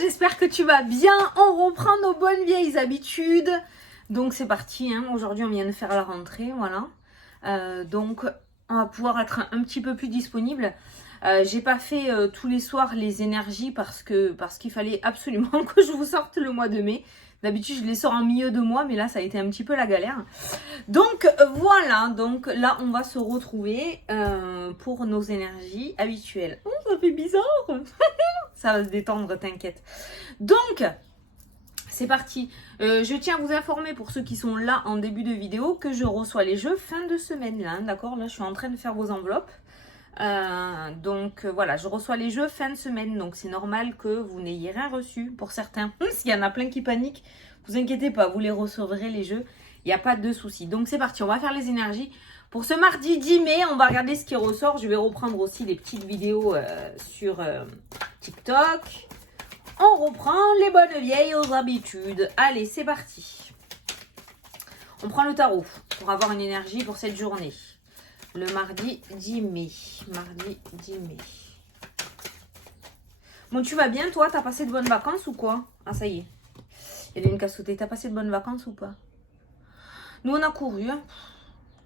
j'espère que tu vas bien. On reprend nos bonnes vieilles habitudes. Donc c'est parti, hein. Aujourd'hui on vient de faire la rentrée, voilà. Donc on va pouvoir être un petit peu plus disponible. J'ai pas fait tous les soirs les énergies parce qu'il fallait absolument que je vous sorte le mois de mai. D'habitude je les sors en milieu de mois, mais là ça a été un petit peu la galère. Donc voilà, donc là on va se retrouver pour nos énergies habituelles. Oh, ça fait bizarre. Ça va se détendre, t'inquiète. Donc, c'est parti. Je tiens à vous informer pour ceux qui sont là en début de vidéo que je reçois les jeux fin de semaine. Là, d'accord. Là, je suis en train de faire vos enveloppes. Donc, voilà, je reçois les jeux fin de semaine. Donc, c'est normal que vous n'ayez rien reçu pour certains. S'il y en a plein qui paniquent, vous inquiétez pas, vous les recevrez les jeux. Il n'y a pas de souci. Donc, c'est parti. On va faire les énergies. Pour ce mardi 10 mai, on va regarder ce qui ressort. Je vais reprendre aussi les petites vidéos sur TikTok. On reprend les bonnes vieilles habitudes. Allez, c'est parti. On prend le tarot pour avoir une énergie pour cette journée. Le mardi 10 mai. Mardi 10 mai. Bon, tu vas bien, toi? T'as passé de bonnes vacances ou quoi? Ah, ça y est. Il y a une cassotée. T'as passé de bonnes vacances ou pas? Nous, on a couru, hein.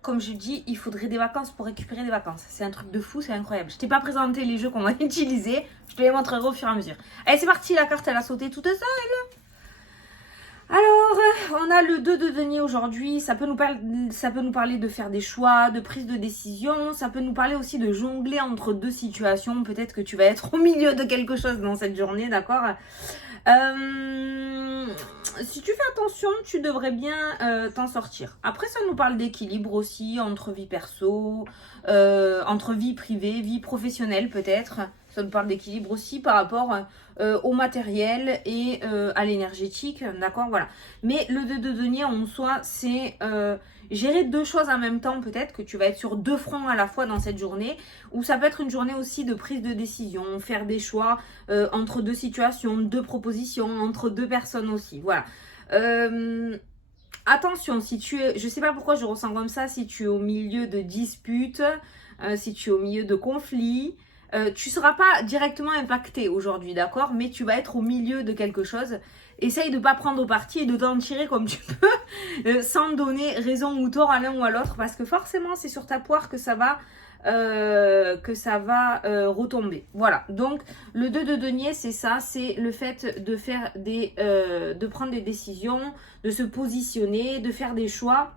Comme je dis, il faudrait des vacances pour récupérer des vacances. C'est un truc de fou, c'est incroyable. Je t'ai pas présenté les jeux qu'on va utiliser. Je te les montrerai au fur et à mesure. Allez, c'est parti, la carte, elle a sauté toute seule. Alors, on a le 2 de denier aujourd'hui. Ça peut nous parler de faire des choix, de prise de décision. Ça peut nous parler aussi de jongler entre deux situations. Peut-être que tu vas être au milieu de quelque chose dans cette journée, d'accord? Si tu fais attention, tu devrais bien t'en sortir. Après, ça nous parle d'équilibre aussi entre vie perso, entre vie privée, vie professionnelle peut-être. Ça nous parle d'équilibre aussi par rapport au matériel et à l'énergétique, d'accord, voilà. Mais le 2 de denier en soi, c'est gérer deux choses en même temps, peut-être que tu vas être sur deux fronts à la fois dans cette journée, ou ça peut être une journée aussi de prise de décision, faire des choix entre deux situations, deux propositions, entre deux personnes aussi, voilà. Attention, si tu es, je sais pas pourquoi je ressens comme ça, si tu es au milieu de disputes, si tu es au milieu de conflits, tu seras pas directement impacté aujourd'hui, d'accord? Mais tu vas être au milieu de quelque chose. Essaye de pas prendre parti et de t'en tirer comme tu peux, sans donner raison ou tort à l'un ou à l'autre, parce que forcément c'est sur ta poire que ça va retomber. Voilà, donc le 2 de denier, c'est ça, c'est le fait de faire de prendre des décisions, de se positionner, de faire des choix.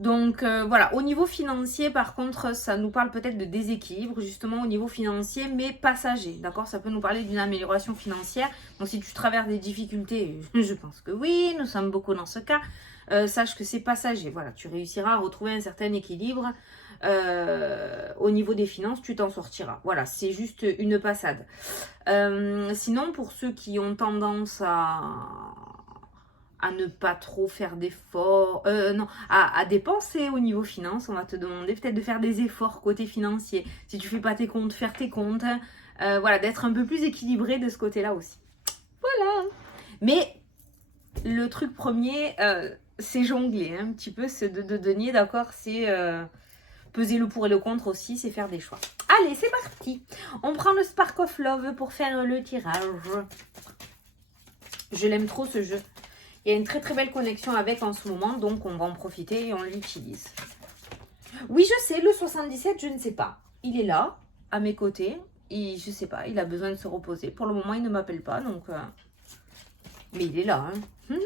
Donc voilà, au niveau financier par contre, ça nous parle peut-être de déséquilibre justement au niveau financier, mais passager, d'accord? Ça peut nous parler d'une amélioration financière. Donc si tu traverses des difficultés, je pense que oui, nous sommes beaucoup dans ce cas, sache que c'est passager. Voilà, tu réussiras à retrouver un certain équilibre au niveau des finances, tu t'en sortiras. Voilà, c'est juste une passade. Sinon, pour ceux qui ont tendance à ne pas trop faire d'efforts, non, à dépenser au niveau finance, on va te demander peut-être de faire des efforts côté financier. Si tu fais pas tes comptes, faire tes comptes, voilà, d'être un peu plus équilibré de ce côté-là aussi. Voilà. Mais le truc premier, c'est jongler un petit peu ce de denier, d'accord? C'est peser le pour et le contre aussi, c'est faire des choix. Allez, c'est parti. On prend le Spark of Love pour faire le tirage. Je l'aime trop ce jeu. Il y a une très très belle connexion avec en ce moment, donc on va en profiter et on l'utilise. Oui, je sais, le 77, je ne sais pas. Il est là, à mes côtés, et je sais pas, il a besoin de se reposer. Pour le moment, il ne m'appelle pas, donc... Mais il est là, hein.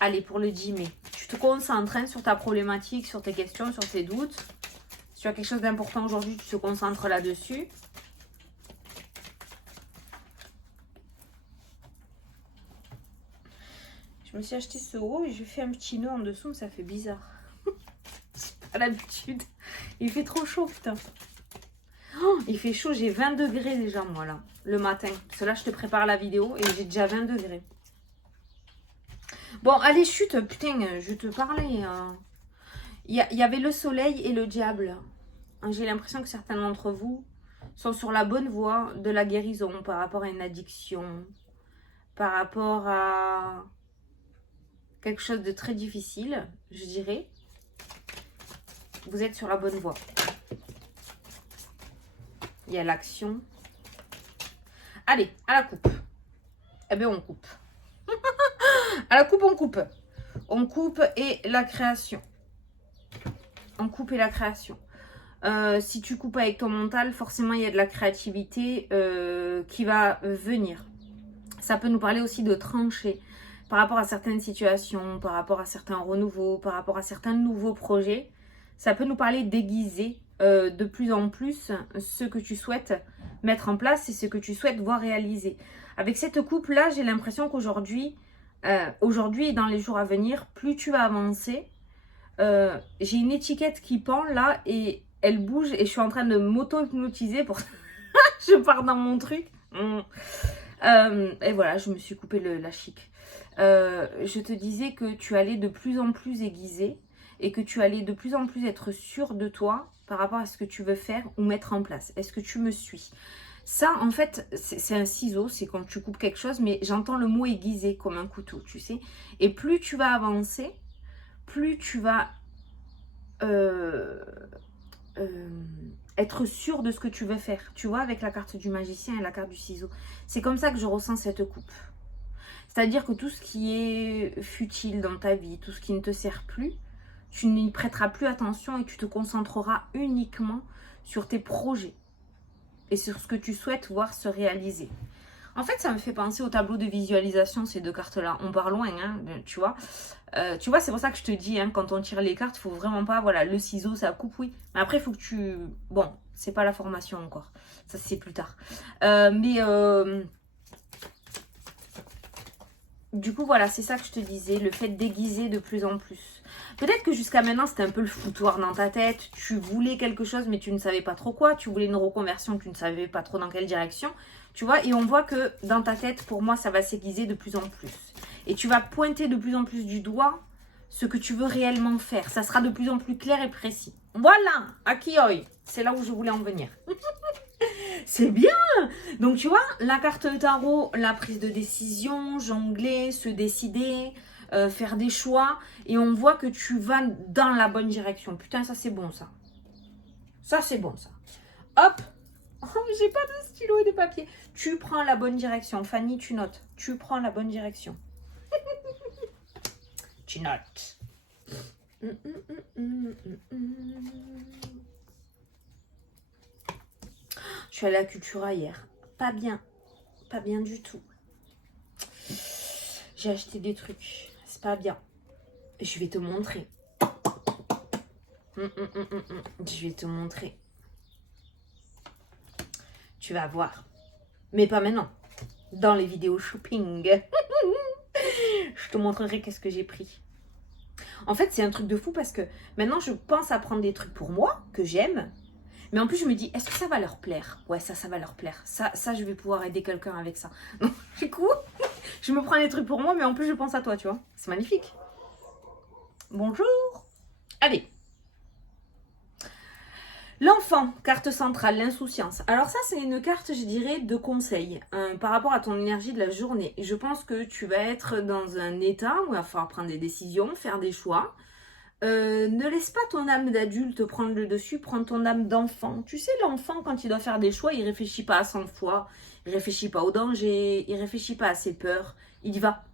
Allez, pour le 10 mai. Tu te concentres hein, sur ta problématique, sur tes questions, sur tes doutes. Si tu as quelque chose d'important aujourd'hui, tu te concentres là-dessus. Je me suis acheté ce haut et je fais un petit nœud en dessous, mais ça fait bizarre. C'est pas l'habitude. Il fait trop chaud, putain. Oh, il fait chaud, j'ai 20 degrés déjà, moi, là, le matin. Parce que là, je te prépare la vidéo et j'ai déjà 20 degrés. Bon, allez, chute, putain, je te parlais. Il y avait le soleil et le diable. J'ai l'impression que certains d'entre vous sont sur la bonne voie de la guérison par rapport à une addiction, par rapport à quelque chose de très difficile, je dirais. Vous êtes sur la bonne voie. Il y a l'action. Allez, à la coupe. Eh bien, on coupe. À la coupe, on coupe. On coupe et la création. On coupe et la création. Si tu coupes avec ton mental, forcément, il y a de la créativité qui va venir. Ça peut nous parler aussi de trancher par rapport à certaines situations, par rapport à certains renouveaux, par rapport à certains nouveaux projets. Ça peut nous parler d'aiguiser de plus en plus ce que tu souhaites mettre en place et ce que tu souhaites voir réaliser. Avec cette coupe-là, j'ai l'impression qu'aujourd'hui, et dans les jours à venir, plus tu vas avancer, j'ai une étiquette qui pend là et elle bouge et je suis en train de m'auto-hypnotiser pour je pars dans mon truc. Et voilà, je me suis coupé la chic. Je te disais que tu allais de plus en plus aiguiser et que tu allais de plus en plus être sûr de toi par rapport à ce que tu veux faire ou mettre en place. Est-ce que tu me suis? Ça, en fait, c'est un ciseau, c'est quand tu coupes quelque chose, mais j'entends le mot aiguiser comme un couteau, tu sais. Et plus tu vas avancer, plus tu vas être sûr de ce que tu veux faire. Tu vois, avec la carte du magicien et la carte du ciseau. C'est comme ça que je ressens cette coupe. C'est-à-dire que tout ce qui est futile dans ta vie, tout ce qui ne te sert plus, tu n'y prêteras plus attention et tu te concentreras uniquement sur tes projets et sur ce que tu souhaites voir se réaliser. En fait, ça me fait penser au tableau de visualisation, ces deux cartes-là. On part loin, hein, tu vois. C'est pour ça que je te dis, hein, quand on tire les cartes, il faut vraiment pas, voilà, le ciseau, ça coupe, oui. Mais après, il faut que tu... Bon, c'est pas la formation encore. Ça, c'est plus tard. Du coup, voilà, c'est ça que je te disais, le fait d'aiguiser de plus en plus. Peut-être que jusqu'à maintenant, c'était un peu le foutoir dans ta tête. Tu voulais quelque chose, mais tu ne savais pas trop quoi. Tu voulais une reconversion, tu ne savais pas trop dans quelle direction. Tu vois, et on voit que dans ta tête, pour moi, ça va s'aiguiser de plus en plus. Et tu vas pointer de plus en plus du doigt ce que tu veux réellement faire. Ça sera de plus en plus clair et précis. Voilà, Akioi, c'est là où je voulais en venir. C'est bien. Donc, tu vois, la carte tarot, la prise de décision, jongler, se décider, faire des choix. Et on voit que tu vas dans la bonne direction. Putain, ça, c'est bon, ça. Ça, c'est bon, ça. Hop. Oh, j'ai pas de stylo et de papier. Tu prends la bonne direction. Fanny, tu notes. Tu prends la bonne direction. Tu notes. Je suis allée à Cultura hier. Pas bien. Pas bien du tout. J'ai acheté des trucs. C'est pas bien. Je vais te montrer. Je vais te montrer. Tu vas voir. Mais pas maintenant. Dans les vidéos shopping. Je te montrerai qu'est-ce que j'ai pris. En fait, c'est un truc de fou parce que maintenant, je pense à prendre des trucs pour moi, que j'aime. Mais en plus, je me dis, est-ce que ça va leur plaire? Ouais, ça va leur plaire. Ça, je vais pouvoir aider quelqu'un avec ça. Donc, du coup, je me prends des trucs pour moi, mais en plus, je pense à toi, tu vois. C'est magnifique. Bonjour. Allez. L'enfant, carte centrale, l'insouciance. Alors ça, c'est une carte, je dirais, de conseil par rapport à ton énergie de la journée. Je pense que tu vas être dans un état où il va falloir prendre des décisions, faire des choix. Ne laisse pas ton âme d'adulte prendre le dessus, prends ton âme d'enfant. Tu sais, l'enfant, quand il doit faire des choix, il réfléchit pas à 100 fois, il réfléchit pas au danger, il réfléchit pas à ses peurs, il y va.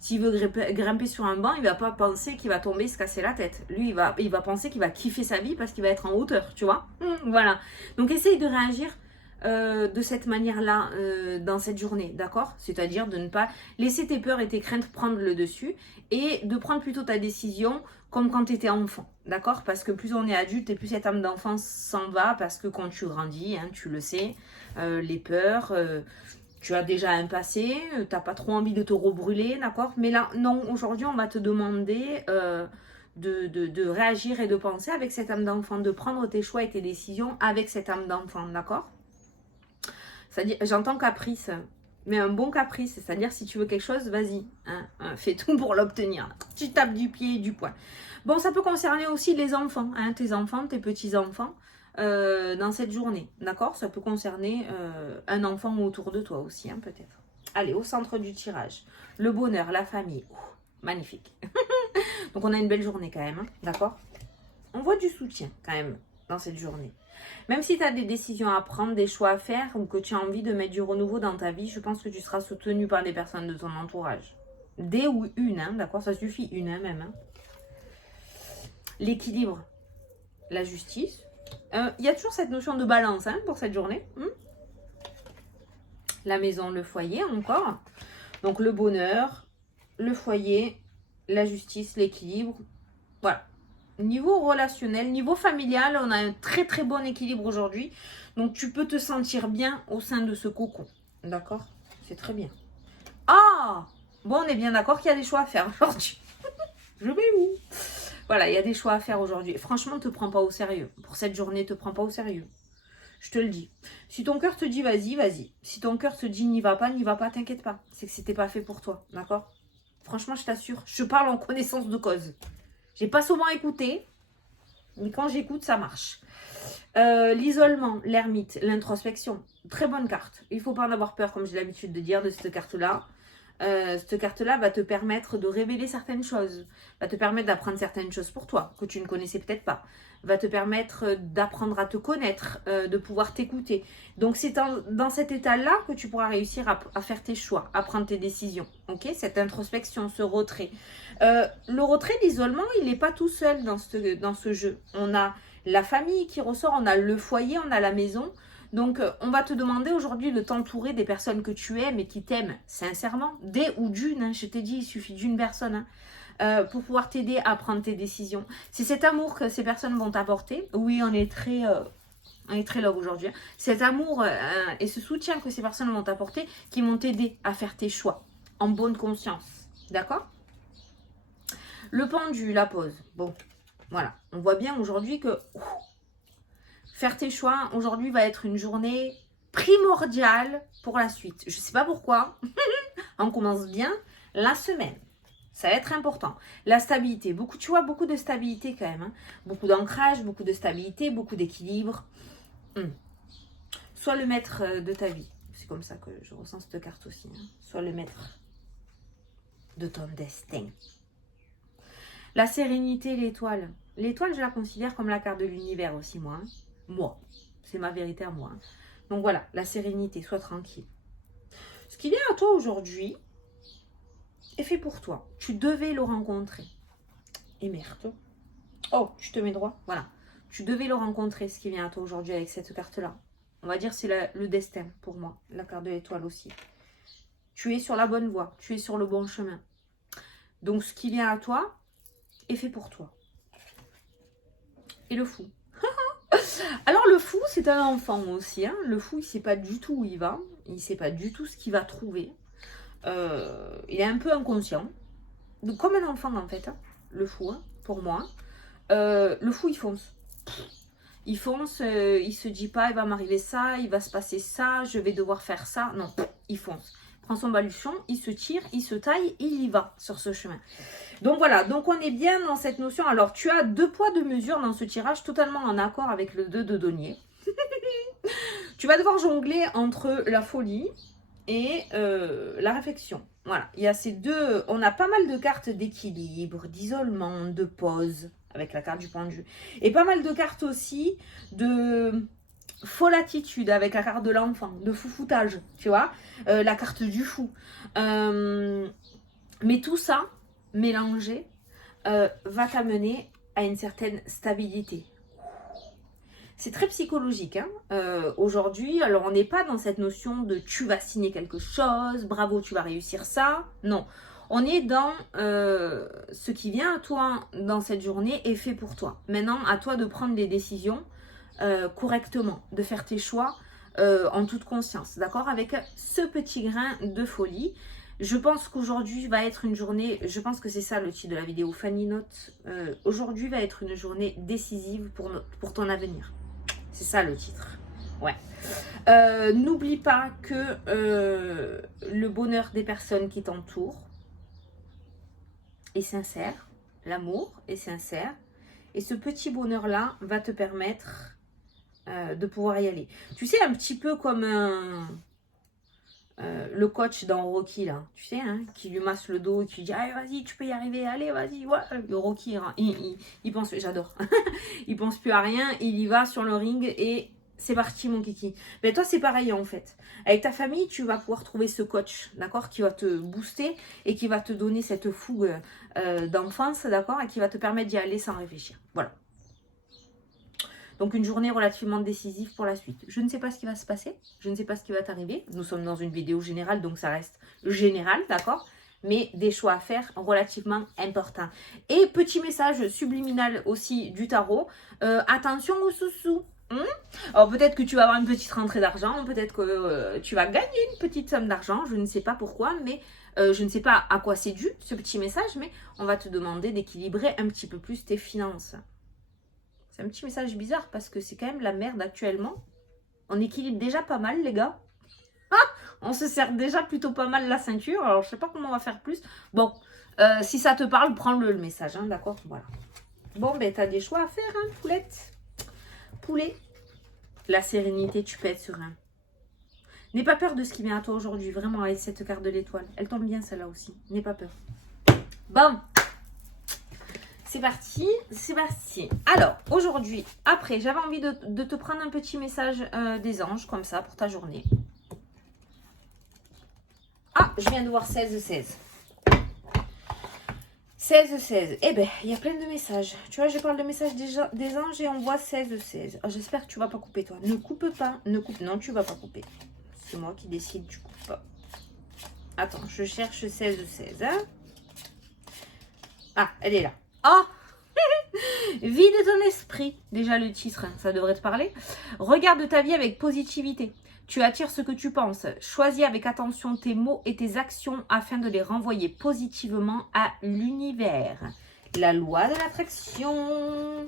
S'il veut grimper sur un banc, il va pas penser qu'il va tomber et se casser la tête. Lui, il va penser qu'il va kiffer sa vie parce qu'il va être en hauteur, tu vois. Voilà. Donc, essaye de réagir de cette manière-là dans cette journée, d'accord? C'est-à-dire de ne pas laisser tes peurs et tes craintes prendre le dessus et de prendre plutôt ta décision comme quand tu étais enfant, d'accord? Parce que plus on est adulte et plus cette âme d'enfance s'en va parce que quand tu grandis, hein, tu le sais, les peurs... tu as déjà un passé, tu n'as pas trop envie de te rebrûler, d'accord? Mais là, non, aujourd'hui, on va te demander de réagir et de penser avec cette âme d'enfant, de prendre tes choix et tes décisions avec cette âme d'enfant, d'accord? C'est-à-dire, j'entends caprice, mais un bon caprice, c'est-à-dire si tu veux quelque chose, vas-y, hein, fais tout pour l'obtenir. Tu tapes du pied et du poing. Bon, ça peut concerner aussi les enfants, hein, tes enfants, tes petits-enfants. Dans cette journée, d'accord? Ça peut concerner un enfant autour de toi aussi, hein, peut-être. Allez, au centre du tirage, le bonheur, la famille, magnifique. Donc on a une belle journée quand même, hein, d'accord? On voit du soutien quand même dans cette journée. Même si tu as des décisions à prendre, des choix à faire ou que tu as envie de mettre du renouveau dans ta vie, je pense que tu seras soutenu par des personnes de ton entourage. Des ou une, hein, d'accord? Ça suffit, une hein, même. Hein. L'équilibre, la justice. Il y a toujours cette notion de balance hein, pour cette journée. La maison, le foyer encore. Donc le bonheur, le foyer, la justice, l'équilibre. Voilà. Niveau relationnel, niveau familial, on a un très très bon équilibre aujourd'hui. Donc tu peux te sentir bien au sein de ce cocon. D'accord? C'est très bien. Ah! Bon, on est bien d'accord qu'il y a des choix à faire aujourd'hui. Je vais où? Voilà, il y a des choix à faire aujourd'hui. Franchement, ne te prends pas au sérieux. Pour cette journée, ne te prends pas au sérieux. Je te le dis. Si ton cœur te dit vas-y, vas-y. Si ton cœur te dit n'y va pas, t'inquiète pas. C'est que c'était pas fait pour toi. D'accord? Franchement, je t'assure. Je parle en connaissance de cause. J'ai pas souvent écouté, mais quand j'écoute, ça marche. L'isolement, l'ermite, l'introspection. Très bonne carte. Il ne faut pas en avoir peur, comme j'ai l'habitude de dire, de cette carte-là. Cette carte-là va te permettre de révéler certaines choses, va te permettre d'apprendre certaines choses pour toi, que tu ne connaissais peut-être pas, va te permettre d'apprendre à te connaître, de pouvoir t'écouter. Donc c'est dans cet état-là que tu pourras réussir à faire tes choix, à prendre tes décisions. Ok? Cette introspection, ce retrait. Le retrait, l'isolement, il n'est pas tout seul dans ce jeu. On a la famille qui ressort, on a le foyer, on a la maison. Donc, on va te demander aujourd'hui de t'entourer des personnes que tu aimes et qui t'aiment sincèrement, des ou d'une, hein, je t'ai dit, il suffit d'une personne, hein, pour pouvoir t'aider à prendre tes décisions. C'est cet amour que ces personnes vont t'apporter. Oui, on est très love aujourd'hui. Hein. Cet amour et ce soutien que ces personnes vont t'apporter qui vont t'aider à faire tes choix en bonne conscience. D'accord? Le pendu, la pause. Bon, voilà. On voit bien aujourd'hui que... faire tes choix, aujourd'hui va être une journée primordiale pour la suite. Je ne sais pas pourquoi. On commence bien la semaine. Ça va être important. La stabilité. Tu vois, beaucoup de stabilité quand même. Hein. Beaucoup d'ancrage, beaucoup de stabilité, beaucoup d'équilibre. Sois le maître de ta vie. C'est comme ça que je ressens cette carte aussi. Hein. Sois le maître de ton destin. La sérénité, l'étoile. L'étoile, je la considère comme la carte de l'univers aussi, moi. Hein. Moi, c'est ma vérité à moi. Donc voilà, la sérénité, sois tranquille. Ce qui vient à toi aujourd'hui est fait pour toi. Tu devais le rencontrer. Et merde. Oh, tu te mets droit. Voilà. Tu devais le rencontrer, ce qui vient à toi aujourd'hui avec cette carte-là. On va dire c'est le destin pour moi. La carte de l'étoile aussi. Tu es sur la bonne voie. Tu es sur le bon chemin. Donc ce qui vient à toi est fait pour toi. Et le fou. Alors le fou, c'est un enfant aussi. Hein. Le fou, il ne sait pas du tout où il va. Il ne sait pas du tout ce qu'il va trouver. Il est un peu inconscient. Donc, comme un enfant en fait. Hein. Le fou, hein, pour moi. Le fou, il fonce. Il fonce, il se dit pas, il va m'arriver ça, il va se passer ça, je vais devoir faire ça. Non, il fonce. Il prend son baluchon, il se tire, il se taille, il y va sur ce chemin. Donc voilà, donc on est bien dans cette notion. Alors tu as 2 poids 2 mesures dans ce tirage, totalement en accord avec le 2 de denier. Tu vas devoir jongler entre la folie et la réflexion. Voilà, il y a ces deux. On a pas mal de cartes d'équilibre, d'isolement, de pause avec la carte du pendu. Et pas mal de cartes aussi de folle attitude avec la carte de l'enfant, de foufoutage, tu vois, la carte du fou. Mais tout ça mélangé va t'amener à une certaine stabilité. C'est très psychologique hein, aujourd'hui. Alors, on n'est pas dans cette notion de tu vas signer quelque chose, bravo, tu vas réussir ça. Non, on est dans ce qui vient à toi dans cette journée est fait pour toi. Maintenant, à toi de prendre les décisions correctement, de faire tes choix en toute conscience, d'accord? Avec ce petit grain de folie. Je pense qu'aujourd'hui va être une journée, je pense que c'est ça le titre de la vidéo, Fanny Note. Aujourd'hui va être une journée décisive pour ton avenir. C'est ça le titre. Ouais. N'oublie pas que le bonheur des personnes qui t'entourent est sincère. L'amour est sincère. Et ce petit bonheur-là va te permettre de pouvoir y aller. Tu sais, un petit peu comme le coach dans Rocky, là, tu sais, hein, qui lui masse le dos et qui dit allez, vas-y, tu peux y arriver, allez, vas-y. Ouais. Le Rocky, il pense, j'adore, il pense plus à rien, il y va sur le ring et c'est parti, mon kiki. Mais toi, c'est pareil, en fait. Avec ta famille, tu vas pouvoir trouver ce coach, d'accord, qui va te booster et qui va te donner cette fougue d'enfance, d'accord, et qui va te permettre d'y aller sans réfléchir. Voilà. Donc, une journée relativement décisive pour la suite. Je ne sais pas ce qui va se passer. Je ne sais pas ce qui va t'arriver. Nous sommes dans une vidéo générale, donc ça reste général, d'accord? Mais des choix à faire relativement importants. Et petit message subliminal aussi du tarot. Attention aux sous-sous. Alors, peut-être que tu vas avoir une petite rentrée d'argent. Peut-être que tu vas gagner une petite somme d'argent. Je ne sais pas pourquoi, mais... je ne sais pas à quoi c'est dû, ce petit message, mais on va te demander d'équilibrer un petit peu plus tes finances. C'est un petit message bizarre parce que c'est quand même la merde actuellement. On équilibre déjà pas mal, les gars. Ah, on se serre déjà plutôt pas mal la ceinture. Alors, je sais pas comment on va faire plus. Bon, si ça te parle, prends-le le message, hein, d'accord? Voilà. Bon, ben, t'as des choix à faire, hein, poulette. Poulet. La sérénité, tu peux être serein. N'aie pas peur de ce qui vient à toi aujourd'hui, vraiment, avec cette carte de l'étoile. Elle tombe bien, celle-là aussi. N'aie pas peur. Bon. C'est parti, c'est parti. Alors, aujourd'hui, après, j'avais envie de te prendre un petit message des anges, comme ça, pour ta journée. Ah, je viens de voir 16-16. 16-16. Eh bien, il y a plein de messages. Tu vois, je parle de messages des anges et on voit 16-16. Oh, j'espère que tu ne vas pas couper, toi. Ne coupe pas. Ne coupe. Non, tu ne vas pas couper. C'est moi qui décide, tu ne coupes pas. Attends, je cherche 16-16. Hein. Ah, elle est là. Oh, vide ton esprit. Déjà le titre, hein, ça devrait te parler. Regarde ta vie avec positivité. Tu attires ce que tu penses. Choisis avec attention tes mots et tes actions afin de les renvoyer positivement à l'univers. La loi de l'attraction.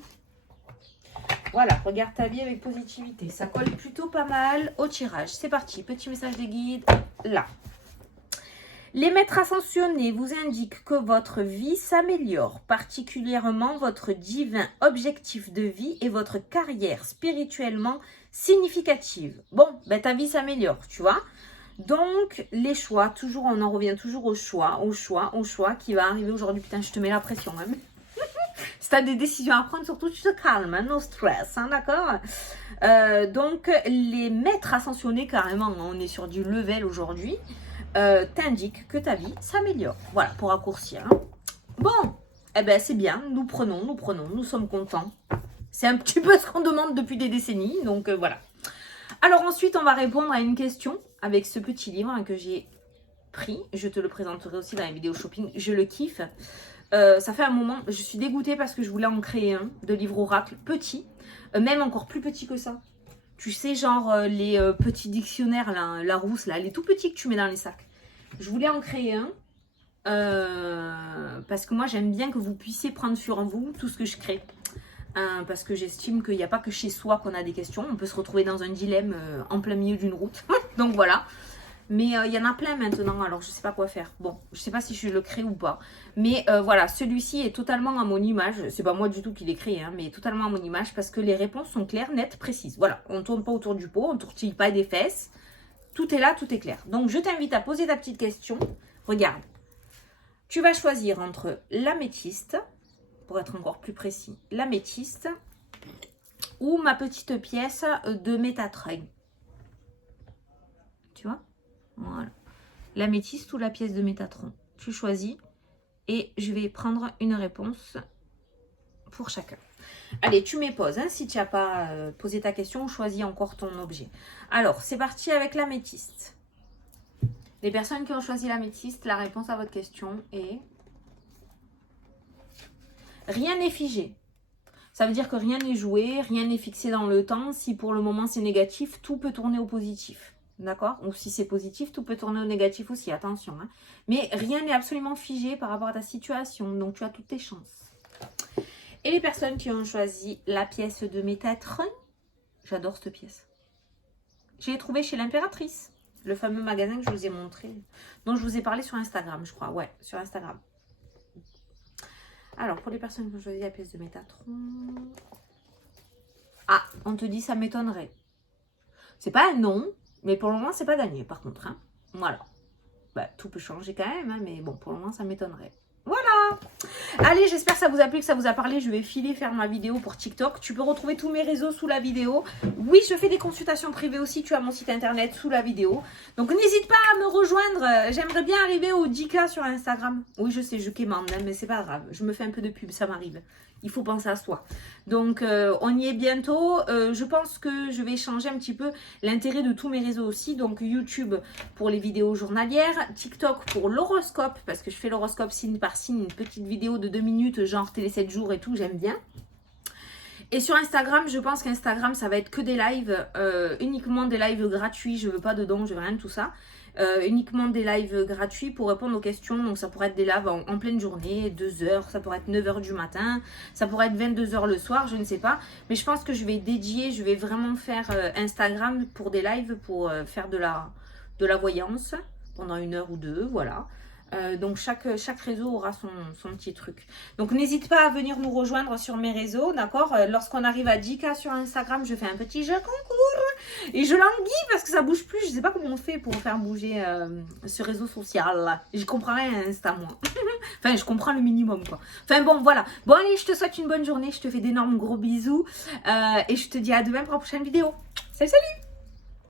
Voilà, regarde ta vie avec positivité. Ça colle plutôt pas mal au tirage. C'est parti, petit message des guides. Là. Les maîtres ascensionnés vous indiquent que votre vie s'améliore, particulièrement votre divin objectif de vie et votre carrière spirituellement significative. Bon, ben ta vie s'améliore, tu vois. Donc, les choix, toujours, on en revient toujours au choix qui va arriver aujourd'hui. Putain, je te mets la pression, hein. Si tu as des décisions à prendre, surtout, tu te calmes, hein, no stress, hein, d'accord. Donc, les maîtres ascensionnés, carrément, on est sur du level aujourd'hui. T'indique que ta vie s'améliore. Voilà, pour raccourcir. Hein. Bon, eh ben c'est bien, nous prenons, nous sommes contents. C'est un petit peu ce qu'on demande depuis des décennies, donc voilà. Alors ensuite, on va répondre à une question avec ce petit livre hein, que j'ai pris. Je te le présenterai aussi dans la vidéo shopping. Je le kiffe. Ça fait un moment, je suis dégoûtée parce que je voulais en créer un de livre oracle petit, même encore plus petit que ça. Tu sais, genre les petits dictionnaires, là, la rousse, là, les tout petits que tu mets dans les sacs. Je voulais en créer un. Parce que moi, j'aime bien que vous puissiez prendre sur vous tout ce que je crée. Parce que j'estime qu'il n'y a pas que chez soi qu'on a des questions. On peut se retrouver dans un dilemme en plein milieu d'une route. Donc voilà. Mais il y en a plein maintenant, alors je ne sais pas quoi faire. Bon, je ne sais pas si je le crée ou pas. Mais voilà, celui-ci est totalement à mon image. C'est pas moi du tout qui l'ai créé, hein, mais totalement à mon image parce que les réponses sont claires, nettes, précises. Voilà, on ne tourne pas autour du pot, on ne tourtille pas des fesses. Tout est là, tout est clair. Donc je t'invite à poser ta petite question. Regarde, tu vas choisir entre l'améthyste, pour être encore plus précis, l'améthyste ou ma petite pièce de Métatron. Tu vois ? Voilà. L'améthyste ou la pièce de Métatron. Tu choisis et je vais prendre une réponse pour chacun. Allez, tu mets pause hein, si tu n'as pas posé ta question ou choisi encore ton objet. Alors, c'est parti avec l'améthyste. Les personnes qui ont choisi l'améthyste, la réponse à votre question est... Rien n'est figé. Ça veut dire que rien n'est joué, rien n'est fixé dans le temps. Si pour le moment c'est négatif, tout peut tourner au positif. D'accord? Ou si c'est positif, tout peut tourner au négatif aussi, attention. Hein. Mais rien n'est absolument figé par rapport à ta situation, donc tu as toutes tes chances. Et les personnes qui ont choisi la pièce de Métatron, j'adore cette pièce. Je l'ai trouvée chez l'Impératrice, le fameux magasin que je vous ai montré, dont je vous ai parlé sur Instagram, je crois. Ouais, sur Instagram. Alors, pour les personnes qui ont choisi la pièce de Métatron... Ah, on te dit ça m'étonnerait. C'est pas un non. Mais pour le moment, c'est pas gagné, par contre. Hein. Voilà. Bah, tout peut changer quand même, hein, mais bon, pour le moment, ça m'étonnerait. Voilà. Allez, j'espère que ça vous a plu, que ça vous a parlé. Je vais filer faire ma vidéo pour TikTok. Tu peux retrouver tous mes réseaux sous la vidéo. Oui, je fais des consultations privées aussi. Tu as mon site internet sous la vidéo. Donc, n'hésite pas à me rejoindre. J'aimerais bien arriver aux 10K sur Instagram. Oui, je sais, je quémande, hein, mais c'est pas grave. Je me fais un peu de pub, ça m'arrive. Il faut penser à soi. Donc, on y est bientôt. Je pense que je vais changer un petit peu l'intérêt de tous mes réseaux aussi. Donc, YouTube pour les vidéos journalières. TikTok pour l'horoscope, parce que je fais l'horoscope signe par signe. Une petite vidéo de 2 minutes, genre télé 7 jours et tout, j'aime bien. Et sur Instagram, je pense qu'Instagram, ça va être que des lives. Uniquement des lives gratuits. Je veux pas de dons, je veux rien de tout ça. Uniquement des lives gratuits pour répondre aux questions. Donc ça pourrait être des lives en pleine journée, 2 heures, ça pourrait être 9 heures du matin, ça pourrait être 22 heures le soir, je ne sais pas. Mais je pense que je vais dédier, je vais vraiment faire Instagram pour des lives, pour faire de la voyance pendant 1 heure ou 2, voilà. Donc chaque réseau aura son petit truc. Donc n'hésite pas à venir nous rejoindre sur mes réseaux, d'accord. Lorsqu'on arrive à 10K sur Instagram, je fais un petit jeu concours et je languis parce que ça bouge plus. Je sais pas comment on fait pour faire bouger ce réseau social. Je comprends rien à Insta moi. Enfin, je comprends le minimum quoi. Enfin bon, voilà. Bon allez, je te souhaite une bonne journée. Je te fais d'énormes gros bisous et je te dis à demain pour la prochaine vidéo. Salut, salut!